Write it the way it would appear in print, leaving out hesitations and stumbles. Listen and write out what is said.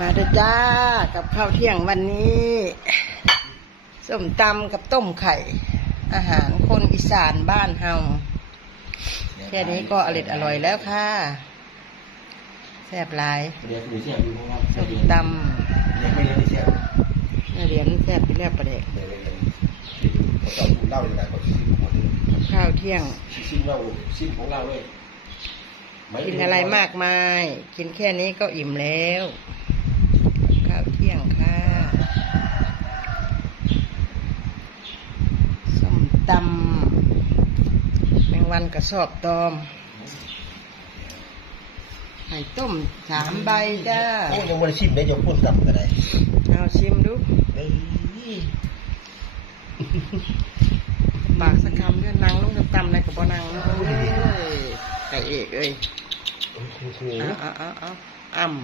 มาเด้อจ้ากับข้าวเที่ยงวันนี้ส้มตำกับต้มไข่อาหารคนอีสานบ้านเฮาแค่นี้ก็อร่อยแล้วค่ะแซ่บหลายส้มตำเหรียญแซ่บไปแล้วประเด็กข้าวเที่ยงกินอะไรมากมายกินแค่นี้ก็อิ่มแล้วข้าวเที่ยงค่ะส้มตำแมงวันกระสอบตอมไข่ต้ม3 ใบจ้าโอ้ยังวันชิมได้ยังพูดตำกันได้เอาชิมดูปากสักคำด้วยนางลุงตำในกับบ่นางไก่เอกเอ้ยเอาอ่ำ